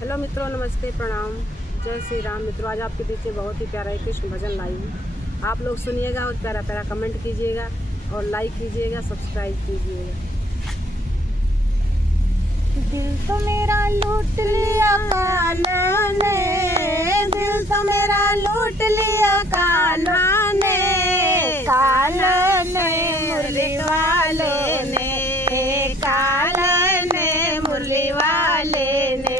Hello मित्रों, नमस्ते, प्रणाम, जय श्री राम। मित्रों, आज आपके बीच में बहुत ही प्यारा एक कृष्ण भजन लाई हूँ। आप लोग सुनिएगा और प्यारा प्यारा कमेंट कीजिएगा और लाइक कीजिएगा, सब्सक्राइब कीजिएगा। दिल तो मेरा लूट लिया कान्हा ने, दिल तो मेरा लूट लिया कान्हा ने, कान्हा ने मुरली वाले ने, कान्हा ने मुरली वाले ने।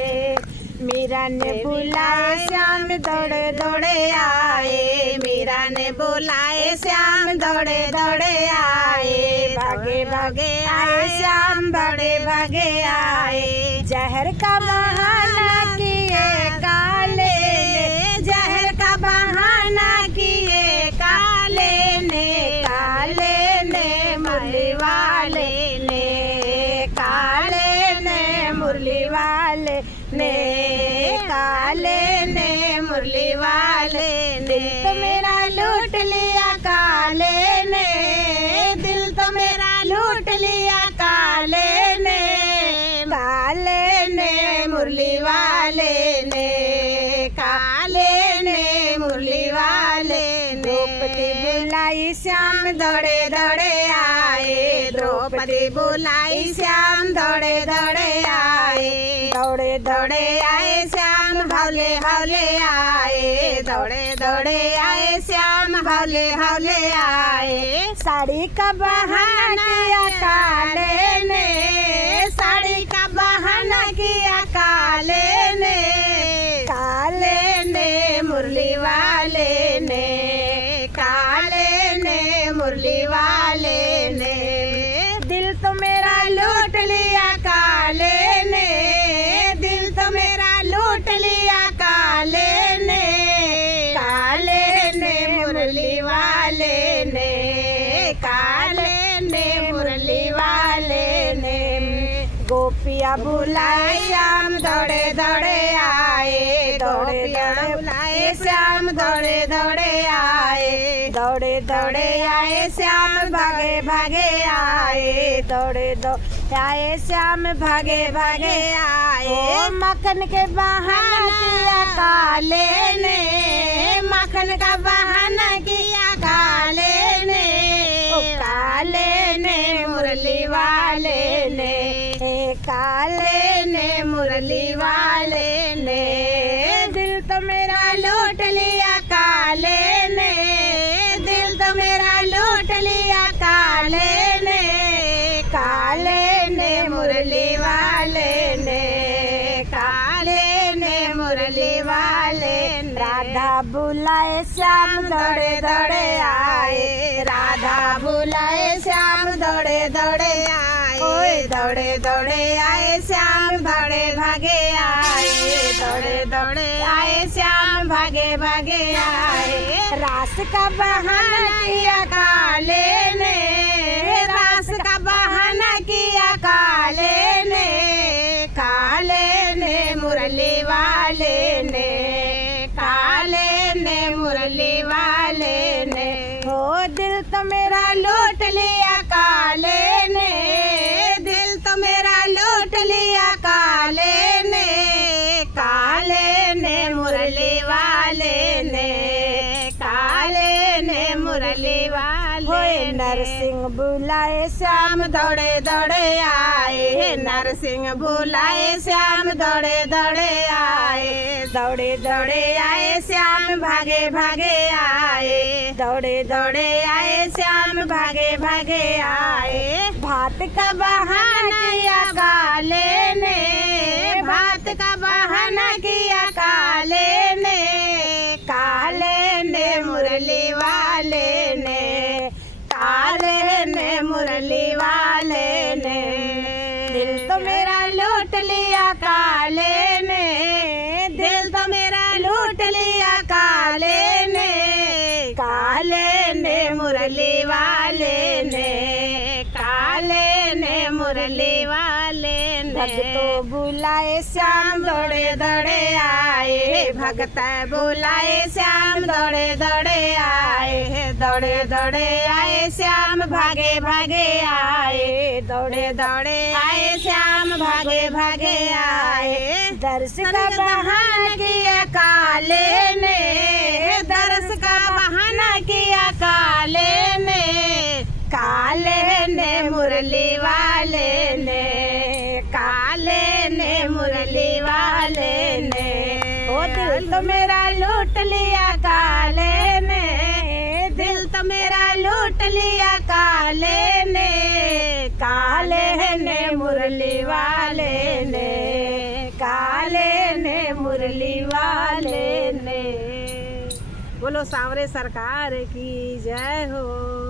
मीरा ने बुलाए श्याम दौड़े दौड़े आए, मीरा ने बुलाए श्याम दौड़े दौड़े आए, भागे भागे आए श्याम भागे भागे आए। जहर का बहाना किए काले ने, जहर का बहाना किए काले ने, काले ने मुरली वाले ने, काले ने मुरली वाले ने, काले ने मुरली वाले ने। दिल तो मेरा लूट लिया काले ने, दिल तो मेरा लूट लिया काले ने, काले ने मुरली वाले ने, काले ने मुरली वाले ने। द्रौपदी बुलाई श्याम दौड़े दौड़े आए, द्रौपदी बुलाई श्याम दौड़े दौड़े आए, दौड़े दौड़े आए श्याम हौले हौले आए, दौड़े दौड़े आए श्याम हौले हौले आए। साड़ी का बहाना किया काले ने, साड़ी का बहाना किया काले ने, काले ने मुरली वाले ने, काले ने मुरली वाले ने। दिल तो मेरा लूट लिया काले ने, दिल तो मेरा लूट लिया काले ने, काले ने मुरली वाले ने, काले ने मुरली वाले ने। गोपिया बुलाए श्याम दौड़े दौड़े आए, दौड़े दौड़े बुलाए श्याम दौड़े दौड़े आए, दौड़े दौड़े आए श्याम भागे भागे आए, दौड़े दौड़े आए श्याम भागे भागे आए। ओ मक्खन के बहाना किया काले ने, मक्खन का बहाना किया काले ने, ओ काले ने मुरली वाले ने, काले ने मुरली वाले ने। दिल तो मेरा लूट लिया काले ने, दिल तो मेरा लूट लिया काले ने, काले ने मुरली वाले ने, काले ने मुरली वाले ने। राधा बुलाए श्याम दौड़े दौड़े आए, राधा बुलाए श्याम दौड़े दौड़े आए, ओए दौड़े दौड़े आए श्याम भागे भागे आए, दौड़े दौड़े आए श्याम भागे भागे आए। रास का बहाना किया काले ने, रास का बहाना किया काले ने, काले ने मुरली वाले ने, काले ने मुरली वाले ने। हो दिल तो मेरा लूट लिया काले ने, दिल तो मेरा लूट लिया काले ने, काले ने मुरली वाले ने, काले ने मुरली वाले ने। नरसिंह बुलाए श्याम दौड़े दौड़े आए, नरसिंह बुलाए श्याम दौड़े दौड़े आए, दौड़े दौड़े आए श्याम भागे भागे आए, दौड़े दौड़े आए श्याम भागे भागे आए। भात का बहाना किया काले ने, भात का बहाना किया काले ने, काले ने मुरली वाले ने, काले ने मुरली वाले ने। दिल तो मेरा लूट लिया काले ने, दिल तो मेरा लूट लिया काले ने, काले ने मुरली वाले ने, काले ने मुरली वाले ने। भक्तों बुलाए श्याम दौड़े दौड़े आए, भक्त बुलाए श्याम दौड़े दौड़े आए, दौड़े दौड़े आए श्याम भागे भागे आए, दौड़े दौड़े आए श्याम भागे भागे आए। दर्श का बहाना किया काले ने, दर्श का बहाना किया काले ने, काले ने मुरली वाले ने, काले ने मुरली वाले ने। ओ दिल तो मेरा लूट लिया काले ने, दिल तो मेरा लूट लिया काले ने, काले ने मुरली वाले ने, काले ने मुरली वाले ने। बोलो सांवरे सरकार की जय हो।